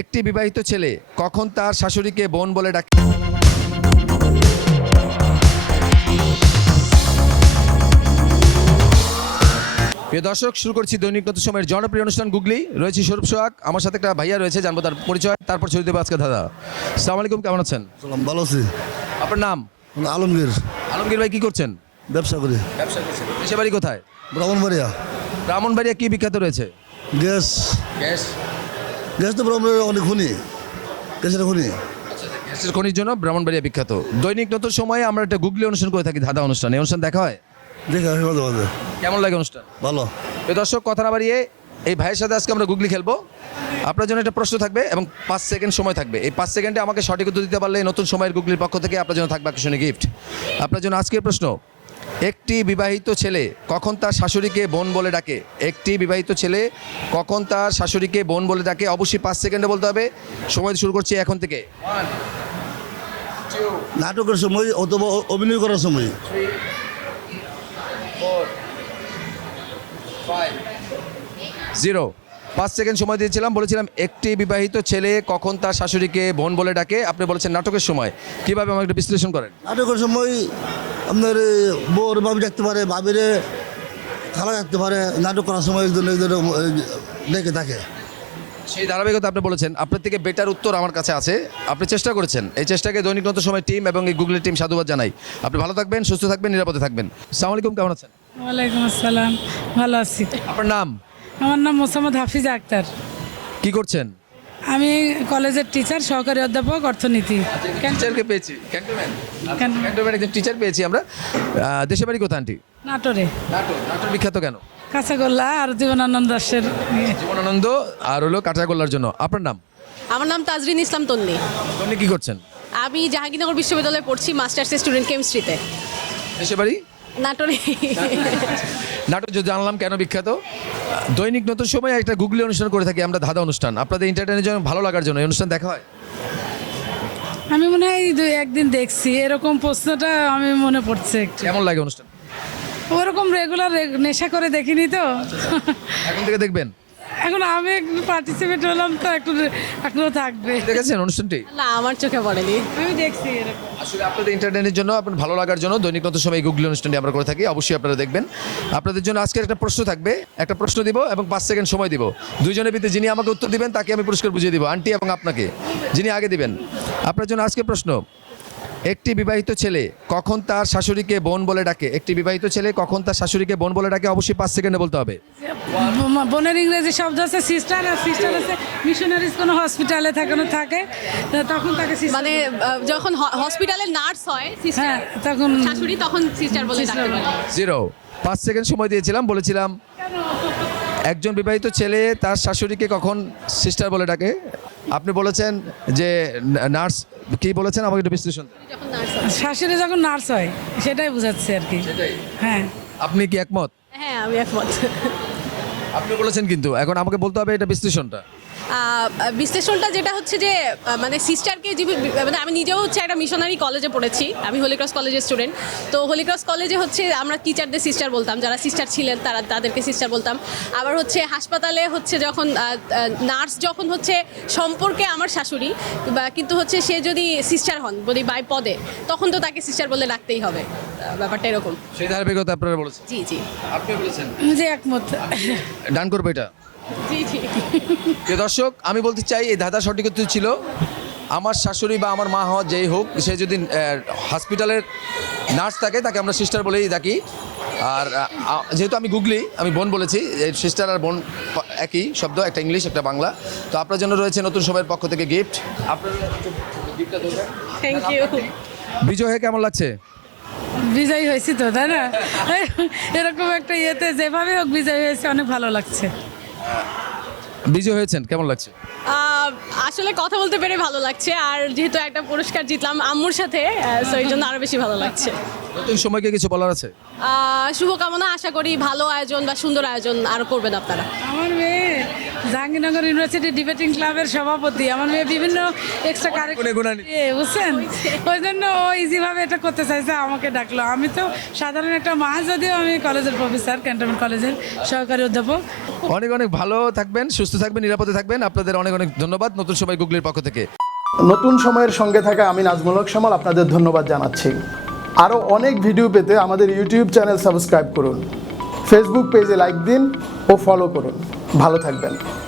একটি বিবাহিত ছেলে কখন তার শাশুড়িকে বোন বলে ডাকে? প্রিয় দর্শক শুরু করছি দৈনিক নতুন সময়ের জনপ্রিয় অনুষ্ঠান গুগলি। রয়েছে স্বরূপ সোহাগ আমার সাথে একটা ভাইয়া রয়েছে জানব তার পরিচয় তারপর ছবি দেবো আজকে দাদা সালাম আলাইকুম কেমন আছেন? ভালো আছি। আপনার নাম? আলমগীর। আলমগীর ভাই কি করছেন? ব্যবসা করি। ব্যবসা করছেন। দেশে বাড়ি কোথায়? ব্রাহ্মণবাড়িয়া। ব্রাহ্মণবাড়িয়া কি বিখ্যাত রয়েছে? গ্যাস। গ্যাস। গ্যাস তো ব্রাহ্মণবাড়িয়া অনেক খুনি। গ্যাসের খুনি। গ্যাসের খনির জন্য ব্রাহ্মণবাড়িয়া বিখ্যাত। দৈনিক নতুন সময়ে আমরা একটা গুগলি অনুষ্ঠান করে থাকি ধাঁধা অনুষ্ঠান। এই অনুষ্ঠান দেখা হয়? দেখে মাঝে মাঝে। কেমন লাগে অনুষ্ঠান? ভালো। প্রিয় দর্শক কথা না বাড়িয়ে এই ভাইয়ের সাথে আজকে আমরা গুগলি খেলব। আপনার জন্য একটা প্রশ্ন থাকবে এবং পাঁচ সেকেন্ড সময় থাকবে। এই পাঁচ সেকেন্ডে আমাকে সঠিক উত্তর দিতে পারলে নতুন সময়ের গুগলির পক্ষ থেকে আপনার জন্য থাকবে আকর্ষণীয় গিফট আপনার জন্য আজকের প্রশ্ন একটি বিবাহিত ছেলে কখন তার শাশুড়িকে বোন বলে ডাকে? একটি বিবাহিত ছেলে কখন তার শাশুড়িকে বোন বলে ডাকে? অবশ্যই পাঁচ সেকেন্ডে বলতে হবে। সময় শুরু করছি এখন থেকে। নাটকের সময় অথবা অভিনয় করার সময়। জিরো পাঁচ সেকেন্ড সময় দিয়েছিলাম বলেছিলাম একটি বিবাহিত ছেলে কখন তার শাশুড়িকে বোন বলে ডাকে। আপনি বলেছেন নাটকের সময়। কীভাবে আমাকে একটু বিশ্লেষণ করেন? নাটকের সময় আপনার বোর বাবি ডাকতে পারে বাবিরে খালা ডাকতে পারে নাটক করার সময় একজন একজন ডেকে থাকে। সেই ধারাবাহিকতা আপনি বলেছেন। আপনার থেকে বেটার উত্তর আমার কাছে আছে। আপনি চেষ্টা করেছেন। এই চেষ্টাকে দৈনিক নতুন সময় টিম এবং এই গুগলের টিম সাধুবাদ জানাই। আপনি ভালো থাকবেন সুস্থ থাকবেন নিরাপদে থাকবেন। সালাম আলাইকুম কেমন আছেন? ওয়ালাইকুম আসসালাম। ভালো আছি। আপনার নাম? আমার নাম মোসাম্মদ হাফিজ আক্তার। কি করছেন? আমি কলেজের টিচার সহকারী অধ্যাপক অর্থনীতি। টিচারকে পেয়েছি। ক্যান্টনম্যান Cantonment। ক্যান্টনম্যান একজন টিচার পেয়েছি আমরা। দেশের বাড়ি কোথা আন্টি? নাটোরে। নাটোর। নাটোর বিখ্যাত কেন? কাঁচাগোল্লা আর জীবনানন্দ দাসের। জীবনানন্দ আর হলো কাটাগোল্লার জন্য। আপনার নাম? আমার নাম তাজরিন ইসলাম তন্নি। আপনি কি করছেন? আমি জাহাঙ্গীরনগর বিশ্ববিদ্যালয়ে পড়ছি মাস্টার্সের স্টুডেন্ট কেমিস্ট্রিতে দেশের বাড়ি? নাটোরে। নাটক যদি জানলাম কেন বিখ্যাত? দৈনিক নতুন সময় একটা গুগলি অনুষ্ঠান করে থাকি আমরা ধাঁধা অনুষ্ঠান। আপনাদের ইন্টারটেনের জন্য ভালো লাগার জন্য এই অনুষ্ঠান দেখা হয়? আমি মনে হয় এই দুই একদিন দেখছি এরকম প্রশ্নটা আমি মনে পড়ছে একটু। কেমন লাগে অনুষ্ঠান? ওরকম রেগুলার নেশা করে দেখিনি তো। এখন থেকে দেখবেন? এখন আমি একটু পার্টিসিপেট হলাম তো একটু এখনও থাকবে। দেখেছেন অনুষ্ঠানটি? না আমার চোখে পড়েনি। আমি দেখছি এরকম। আসলে আপনাদের ইন্টারটেনের জন্য আপনার ভালো লাগার জন্য দৈনিক নতুন সময় গুগলি অনুষ্ঠানটি আমরা করে থাকি। অবশ্যই আপনারা দেখবেন। আপনাদের জন্য আজকে একটা প্রশ্ন থাকবে। একটা প্রশ্ন দিব এবং পাঁচ সেকেন্ড সময় দিব। দুইজনের ভিতরে যিনি আমাকে উত্তর দিবেন তাকে আমি পুরস্কার বুঝিয়ে দিব। আন্টি এবং আপনাকে যিনি আগে দিবেন। আপনার জন্য আজকে প্রশ্ন একটি বিবাহিত ছেলে কখন তার শাশুড়িকে বোন বলে ডাকে? একটি বিবাহিত ছেলে কখন তার শাশুড়িকে বোন বলে ডাকে? অবশ্যই পাঁচ সেকেন্ডে বলতে হবে। বোনের ইংরেজি শব্দ আছে সিস্টার আর সিস্টার আছে মিশনারিজ কোনো হসপিটালে থাকানো থাকে তখন তাকে মানে যখন হসপিটালে নার্স হয় সিস্টার হ্যাঁ তখন শাশুড়ি তখন সিস্টার বলে ডাকতে পারে জিরো পাঁচ সেকেন্ড সময় দিয়েছিলাম বলেছিলাম একজন বিবাহিত ছেলে তার শাশুড়িকে কখন সিস্টার বলে ডাকে? আপনি বলেছেন যে নার্স কি বলেছেন? আমাকে একটু বিশ্লেষণ দিন। যখন নার্স হয়। শাশুড়ি যখন নার্স হয় সেটাই বোঝাচ্ছে আর কি। হ্যাঁ। আপনি কি একমত? হ্যাঁ আমি একমত। আপনি বলেছেন কিন্তু এখন আমাকে বলতে হবে এটা বিশ্লেষণটা। বিশ্লেষণটা যেটা হচ্ছে যে মানে সিস্টারকে যে মানে আমি নিজেও হচ্ছে একটা মিশনারি কলেজে পড়েছি। আমি হোলিক্রস কলেজের স্টুডেন্ট তো হোলিক্রস কলেজে হচ্ছে আমরা টিচারদের সিস্টার বলতাম। যারা সিস্টার ছিলেন তারা তাদেরকে সিস্টার বলতাম। আবার হচ্ছে হাসপাতালে হচ্ছে যখন নার্স যখন হচ্ছে সম্পর্কে আমার শাশুড়ি বা কিন্তু হচ্ছে সে যদি সিস্টার হন বলি বাই পদে তখন তো তাকে সিস্টার বলে রাখতেই হবে। ব্যাপারটা এরকম। সেই ধারাবাহিকতা আপনারা বলেছেন? জি জি। আপনি বলেছেন? যে একমত। ডান করবে এটা? প্রিয় দর্শক আমি বলতে চাই এই ধাঁধা সঠিক উত্তর ছিল আমার শাশুড়ি বা আমার মা হওয়া যেই হোক সে যদি হসপিটালের নার্স থাকে তাকে আমরা সিস্টার বলেই ডাকি। আর যেহেতু আমি গুগলি আমি বোন বলেছি এই সিস্টার আর বোন একই শব্দ একটা ইংলিশ একটা বাংলা। তো আপনার জন্য রয়েছে নতুন সময়ের পক্ষ থেকে গিফট আপনার গিফটটা থ্যাংক বিজয় হয়ে কেমন লাগছে? বিজয়ী হয়েছি তো তাই না? এরকম একটা ইয়েতে যেভাবে হোক বিজয়ী হয়েছে অনেক ভালো লাগছে। বিজয় হয়েছেন কেমন লাগছে? আহ, আসলে কথা বলতে পেরে ভালো লাগছে আর যেহেতু একটা পুরস্কার জিতলাম আম্মুর সাথে সো এই জন্য আরও বেশি ভালো লাগছে। নতুন সময়কে কিছু বলার আছে? আহ, শুভকামনা আশা করি ভালো আয়োজন বা সুন্দর আয়োজন আরও করবেন আপনারা। আমার মেয়ে জাহাঙ্গীরনগর ইউনিভার্সিটি ডিবেটিং ক্লাবের সভাপতি। আমার মেয়ে বিভিন্ন এক্সট্রা। বুঝছেন? ওই জন্য ও ইজিভাবে এটা করতে চাইছে আমাকে ডাকলো। আমি তো সাধারণ একটা মা যদিও আমি কলেজের প্রফেসর ক্যান্টনমেন্ট কলেজের সহকারী অধ্যাপক। অনেক অনেক ভালো থাকবেন সুস্থ থাকবেন নিরাপদে থাকবেন। আপনাদের অনেক অনেক ধন্যবাদ নতুন সময় গুগলির পক্ষ থেকে। নতুন সময়ের সঙ্গে থাকা আমি নাজমুল হক শ্যামল আপনাদের ধন্যবাদ জানাচ্ছি। আরও অনেক ভিডিও পেতে আমাদের ইউটিউব চ্যানেল সাবস্ক্রাইব করুন। ফেসবুক পেজে লাইক দিন ও ফলো করুন। ভালো থাকবেন।